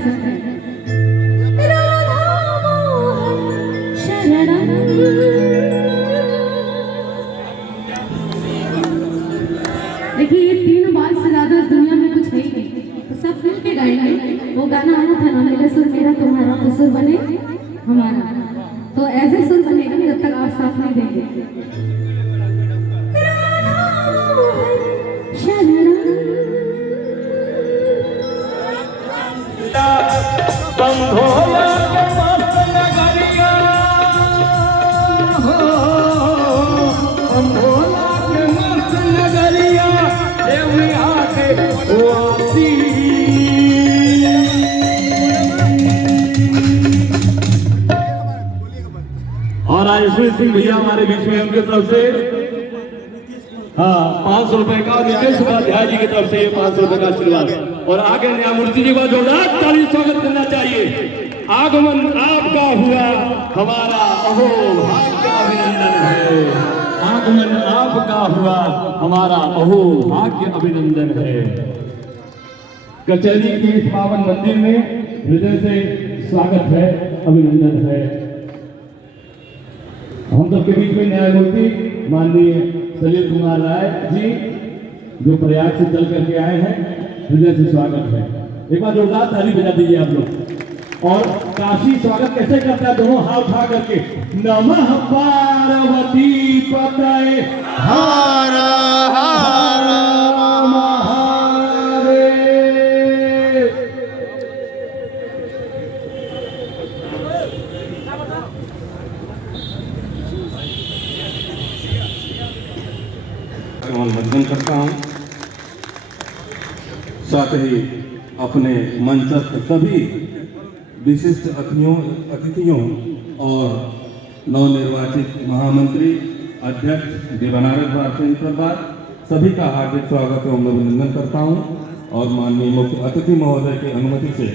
सकते हैं। राधा मोहन शरणम। देखिए ये 3 बार से ज्यादा इस दुनिया में कुछ है ही नहीं, तो सब मिल के गाएंगे। वो गाना आया था ना, मेरा सुर मेरा तुम्हारा तो सुर बने हमारा, तो ऐसे सुर बनेगा जब तक आप साथ नहीं देंगे। संभोला के मस्त नगरिया हो, संभोला के मस्त नगरिया देवया के वासी। और आयुष्मान सिंह भैया हमारे बीच में, उनकी तरफ से हाँ 500 रुपए का, नीतीश उपाध्याय जी की तरफ से ये 500 रुपए का आशीर्वाद। और आगे न्यायमूर्ति जी का जोरदार ताली स्वागत करना चाहिए। आगमन आपका हुआ हमारा अहो भाग्य अभिनंदन है। आगमन आपका हुआ हमारा अहो भाग्य अभिनंदन है। कचहरी के इस पावन मंदिर में हृदय से स्वागत है, अभिनंदन है। हम सबके बीच में न्यायमूर्ति माननीय सलील कुमार राय जी, जो प्रयाग से चल करके आए हैं, हृदय से स्वागत है। एक बार जोरदार ताली बजा दीजिए आप लोग। और काशी स्वागत कैसे करता है, दोनों हाथ उठा करके, नमः पार्वती पतये हर हर महादेव। वंदन करता हूँ, साथ ही अपने मंचस्थ सभी विशिष्ट अतिथियों और नवनिर्वाचित महामंत्री अध्यक्ष देवानाथ भारती सरदार सभी का हार्दिक स्वागत एवं अभिनंदन करता हूँ। और माननीय मुख्य अतिथि महोदय की अनुमति से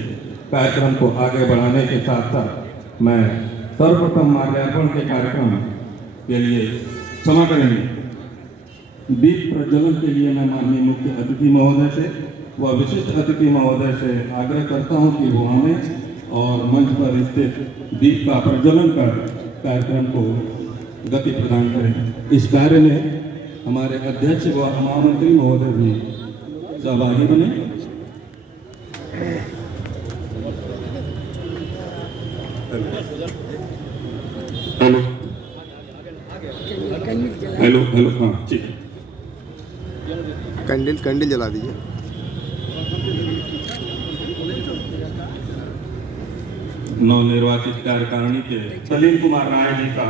कार्यक्रम को आगे बढ़ाने के साथ साथ मैं सर्वप्रथम माल्यार्पण के कार्यक्रम के लिए क्षमा करेंगे, दीप प्रज्वलन के लिए मैं माननीय मुख्य अतिथि महोदय से व विशिष्ट अतिथि महोदय से आग्रह करता हूं कि वो हमें और मंच पर स्थित दीप का प्रज्वलन कर कार्यक्रम को गति प्रदान करें। इस कार्य में हमारे अध्यक्ष व महामंत्री महोदय भी सहभागी बने। हेलो हेलो हेलो, हाँ ठीक है, कैंडल जला दीजिए। नवनिर्वाचित कार्यकारिणी के सलील कुमार राय जी का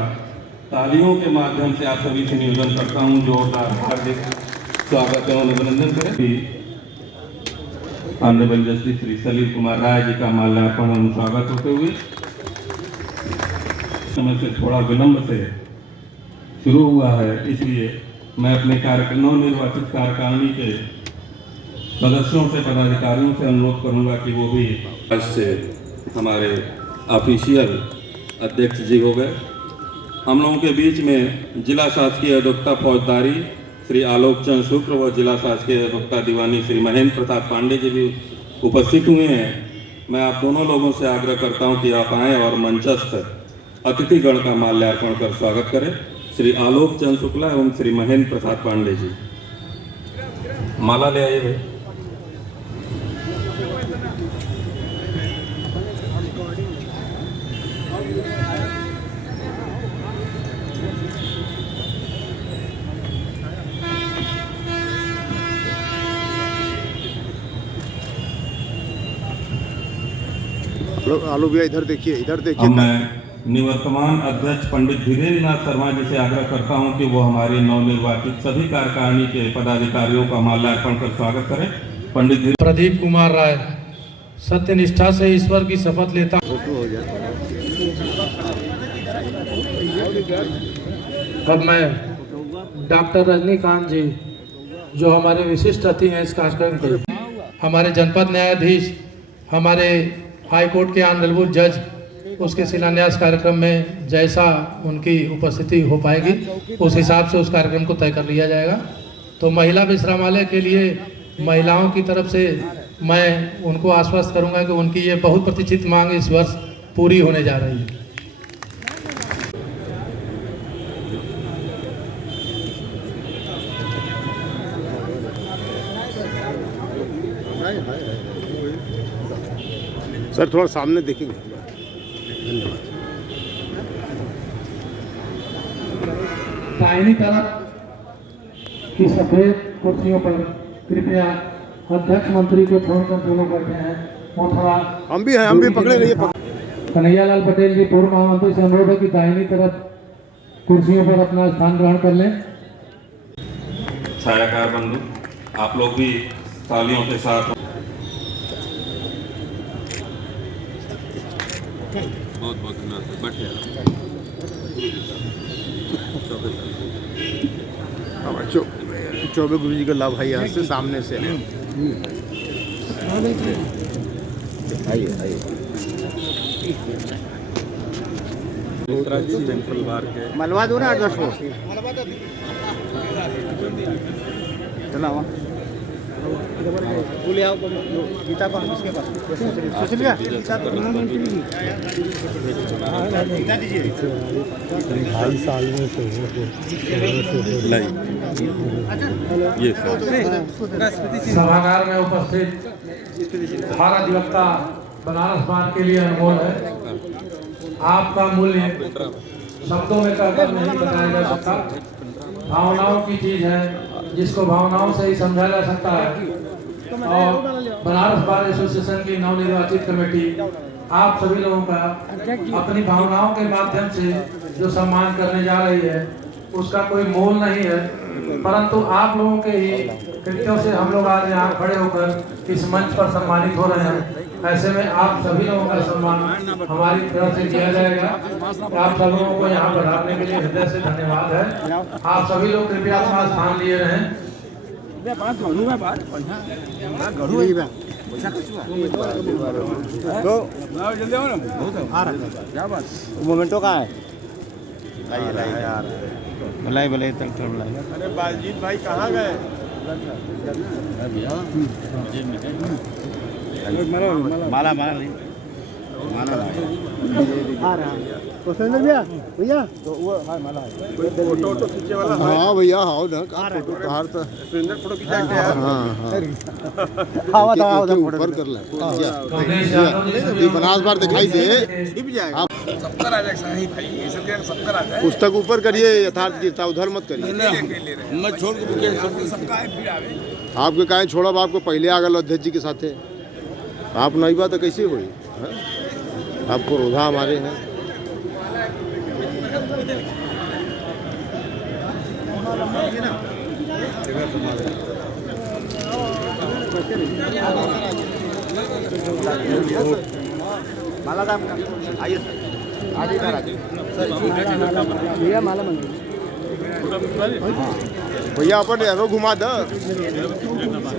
तालियों के माध्यम से आप सभी से निवेदन करता हूं, जोरदार हार्दिक स्वागत एवं अभिनंदन करें। ऑनरेबल जस्टिस श्री सलील कुमार राय जी का माल्यार्पण एवं स्वागत होते हुए समय से थोड़ा विलंब से शुरू हुआ है, इसलिए मैं अपने नवनिर्वाचित कार्यकारिणी के सदस्यों से, पदाधिकारियों से अनुरोध करूंगा कि वो भी आज से हमारे ऑफिशियल अध्यक्ष जी हो गए। हम लोगों के बीच में जिला शासकीय अधिवक्ता फौजदारी श्री आलोक चंद शुक्र व जिला शासकीय अधिवक्ता दीवानी श्री महेंद्र प्रताप पांडे जी भी उपस्थित हुए हैं। मैं आप दोनों लोगों से आग्रह करता हूं कि आप आएँ और मंचस्थ अतिथिगण का माल्यार्पण कर स्वागत करें। श्री आलोक चंद शुक्ला एवं श्री महेंद्र प्रसाद पांडे जी, माला ले आइए भाई। आलू भैया इधर देखिए, इधर देखिए। मैं निवर्तमान अध्यक्ष पंडित धीरेन्द्र नाथ शर्मा जी से आग्रह करता हूं कि वो हमारे नवनिर्वाचित सभी कार्यकारिणी के पदाधिकारियों का माल्यार्पण कर स्वागत करें। पंडित प्रदीप कुमार राय, सत्यनिष्ठा से ईश्वर की शपथ लेता हूं। अब मैं डॉक्टर रजनीकांत जी, जो हमारे विशिष्ट अतिथि हैं इस कार्यक्रम के, हमारे जनपद न्यायाधीश, हमारे हाई कोर्ट के ऑनरेबल जज, उसके शिलान्यास कार्यक्रम में जैसा उनकी उपस्थिति हो पाएगी उस हिसाब से उस कार्यक्रम को तय कर लिया जाएगा। तो महिला विश्रामालय के लिए महिलाओं की तरफ से मैं उनको आश्वस्त करूंगा कि उनकी ये बहुत प्रतीक्षित मांग इस वर्ष पूरी होने जा रही है। सर थोड़ा सामने देखेंगे। धन्यवाद। दाहिनी तरफ की सफेद कुर्सियों पर कृपया अध्यक्ष मंत्री को फोन कर जो लोग बैठे हैं वो थोड़ा हम भी पकड़े रहिए। कन्हैयालाल पटेल जी पूर्व महामंत्री से अनुरोध है कि दाहिनी तरफ कुर्सियों पर अपना स्थान ग्रहण कर लें। छायाकार बंधु, आप लोग भी तालियों के साथ बहुत बहुत धन्यवाद। बैठे चौबे गुरु जी का लाभ है यहाँ से सामने से। आइए आइए। टेम्पल बार के मलवा दो ना 8-10 को। चला हुआ बोले आओ गीता को इसके पास सोच लिया गीता दीजिए। 2.5 साल में से ये सभागार में उपस्थित भारत अधिवक्ता बनारस बार के लिए अनमोल है। आपका मूल्य शब्दों में कहकर नहीं बताया जा सकता। भावनाओं की चीज है जिसको भावनाओं से ही समझा जा सकता है। और बनारस बार एसोसिएशन की नवनिर्वाचित कमेटी आप सभी लोगों का अपनी भावनाओं के माध्यम से जो सम्मान करने जा रही है उसका कोई मोल नहीं है, परंतु आप लोगों के ही कृत्यों से हम लोग आज यहाँ खड़े होकर इस मंच पर सम्मानित हो रहे हैं। ऐसे में आप सभी लोगों का सम्मान हमारी तरफ से किया जाएगा। आप सब लोगों को यहाँ बढ़ाने के लिए हृदय से धन्यवाद है। आप सभी लोग कृपया अपना स्थान लिए रहें। मोमेंटो कहाँ है? लाइए यार भलाई भलाई अरे बालजीत भाई कहाँ गए? माला माला नहीं भैया भैया तो वो हाँ माला फोटो खींचे वाला। हाँ भैया हाँ ना फोटो कहार तो फोटो खींचा के यार। हाँ हाँ ऊपर कर ले बनास बार दिखाई दे छिप जाएगा। आप सबका राजा शाही भाई ये सब के सबका राजा है। पुस्तक ऊपर करिए यथार्थ गिरता उधर मत करिए। मैं छोड़ के सबका है फिर आवे आपके काहे छोड़ब आपको पहले आ गल अध्यक्ष जी के साथे आप नहीं बात तो कैसे हुई? आपको रोधा हमारे हैं। माला दाम आइए आगे भैया माला मंदिर भैया अपन एरो घुमा दो।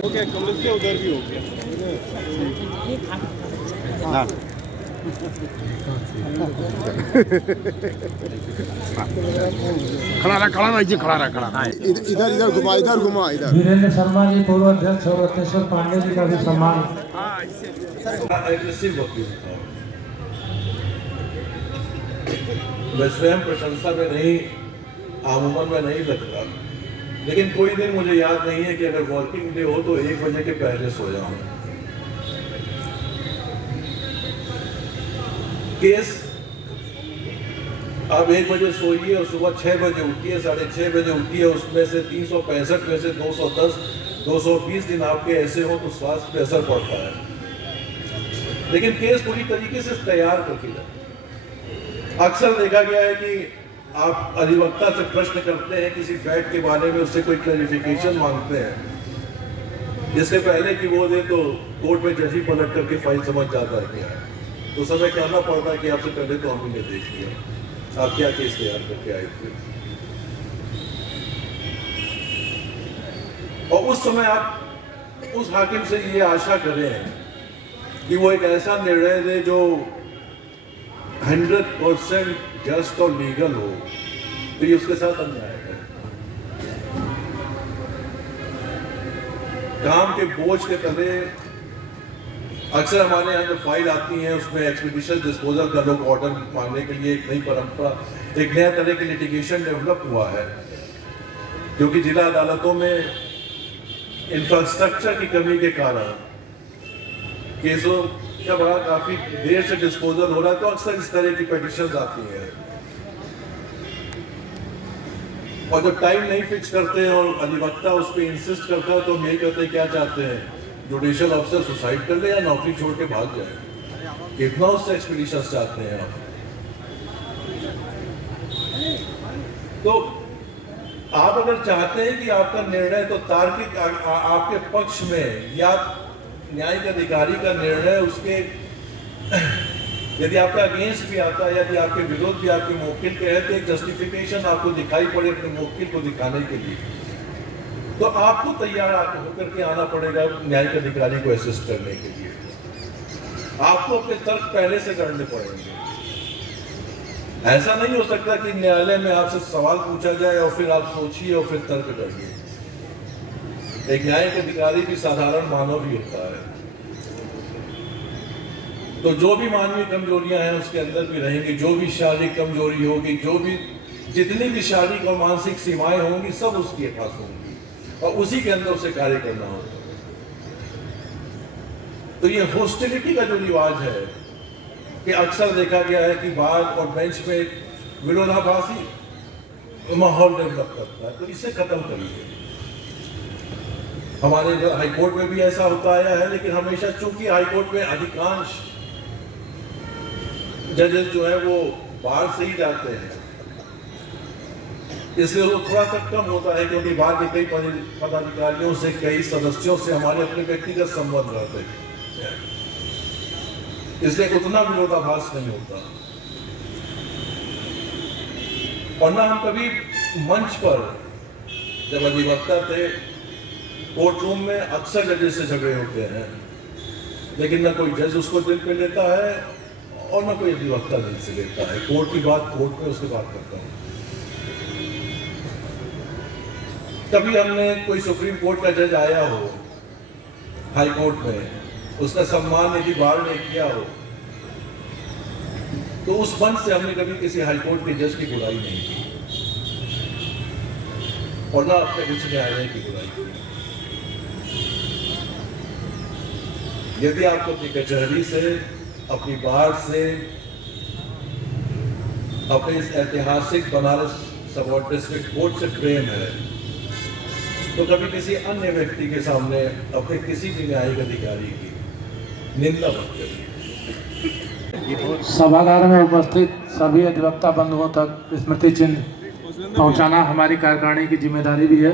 ओके कमलेश के उधर भी हो गया। खड़ा रहा इधर घुमा इधर। वीरेंद्र शर्मा जी पूर्व अध्यक्ष और रत्नेश्वर पांडे जी का भी सम्मान। मैं स्वयं प्रशंसा में नहीं आमूमन में नहीं लगता, लेकिन कोई दिन मुझे याद नहीं है कि अगर वर्किंग डे हो तो 1 बजे के पहले सो जाऊं। केस अब 1 बजे सोइए और सुबह 6 बजे उठिए, 6:30 बजे उठिए, उसमें से 365 में से 210 220 दिन आपके ऐसे हो तो स्वास्थ्य पे असर पड़ता है। लेकिन केस पूरी तरीके से तैयार करके जाए। अक्सर देखा गया है कि आप अधिवक्ता से प्रश्न करते हैं किसी फैक्ट के बारे में, उससे कोई क्लैरिफिकेशन मांगते हैं, जिससे पहले कि वो दे तो कोर्ट में जज ही पलट करके फाइल समझ जाता है क्या है, तो समय कहना पड़ता है कि आपसे पहले तो हमने देख लिया आप क्या केस तैयार करके आए थे। और उस समय आप उस हाकिम से ये आशा करें कि वो एक ऐसा निर्णय दे जो 100% जस्ट और लीगल हो, तो ये उसके साथ अन्याय है। काम के बोझ के तले अक्सर हमारे यहाँ जो फाइल आती है उसमें एक्सपीडिशन डिस्पोजल का लोग ऑर्डर मांगने के लिए एक नई परंपरा, एक नया तरह की लिटिगेशन डेवलप हुआ है, क्योंकि जिला अदालतों में इंफ्रास्ट्रक्चर की कमी के कारण केसों का बड़ा काफी देर से डिस्पोजल हो रहा है, तो अक्सर इस तरह की पिटिशंस आती हैं। और जब टाइम नहीं फिक्स करते हैं और अधिवक्ता उस पर इंसिस्ट करता है, तो हम यही कहते हैं क्या चाहते हैं, जुडिशियल ऑफिसर सुसाइड कर ले या नौकरी छोड़ के भाग जाए, कितना उससे एक्सपीडिशन चाहते हैं आप। तो आप अगर चाहते हैं कि आपका निर्णय तो तार्किक आपके पक्ष में, या न्यायिक अधिकारी का निर्णय उसके यदि आपका अगेंस्ट भी आता है, यदि आपके विरोध भी आपके मुवक्किल के है, तो एक जस्टिफिकेशन आपको दिखाई पड़े अपने मुवक्किल को दिखाने के लिए, तो आपको तैयार होकर के आना पड़ेगा न्यायिक अधिकारी को असिस्ट करने के लिए। आपको अपने तर्क पहले से करने पड़ेंगे। ऐसा नहीं हो सकता कि न्यायालय में आपसे सवाल पूछा जाए और फिर आप सोचिए और फिर तर्क करिए। एक न्यायिक अधिकारी भी साधारण मानव ही होता है, तो जो भी मानवीय कमजोरियां हैं उसके अंदर भी रहेंगी, जो भी शारीरिक कमजोरी होगी, जो भी जितनी भी शारीरिक और मानसिक सीमाएं होंगी, सब उसकी एहसास होंगी और उसी के अंदर उसे कार्य करना होगा। तो ये हॉस्टिलिटी का जो रिवाज है कि अक्सर देखा गया है कि बार और बेंच में विरोधाभासी माहौल डेवलप करता है, तो इसे खत्म करिए। हमारे हाईकोर्ट में भी ऐसा होता आया है, लेकिन हमेशा चूंकि हाईकोर्ट में अधिकांश जजेस जो है वो बाहर से ही जाते हैं, इसलिए वो थोड़ा सा कम होता है, क्योंकि बाहर के कई पदाधिकारियों से, कई सदस्यों से हमारे अपने व्यक्तिगत संबंध रहते हैं, इसलिए उतना विरोधाभास नहीं होता। और ना हम कभी मंच पर जब अधिवक्ता थे, कोर्ट रूम में अक्सर जजेस से झगड़े होते हैं, लेकिन ना कोई जज उसको दिल पे लेता है और ना कोई अधिवक्ता दिल से लेता है। कोर्ट की बात कोर्ट में उसके बात करता हूँ। कभी हमने कोई सुप्रीम कोर्ट का जज आया हो हाई कोर्ट में, उसका सम्मान यदि बार ने किया हो, तो उस मंच से हमने कभी किसी हाई कोर्ट के जज की बुराई नहीं की और ना अपने उच्च न्यायालय की बुराई की। यदि आपको अपनी कचहरी से, अपनी बार से, अपने इस ऐतिहासिक बनारस सबऑर्डिनेट डिस्ट्रिक्ट कोर्ट से प्रेम है, तो कभी किसी अन्य व्यक्ति के सामने अपने किसी भी न्यायिक अधिकारी की निंदा मत करिए। सभागार में उपस्थित सभी अधिवक्ता बंधुओं तक स्मृति चिन्ह पहुंचाना हमारी कार्यकारिणी की जिम्मेदारी भी है।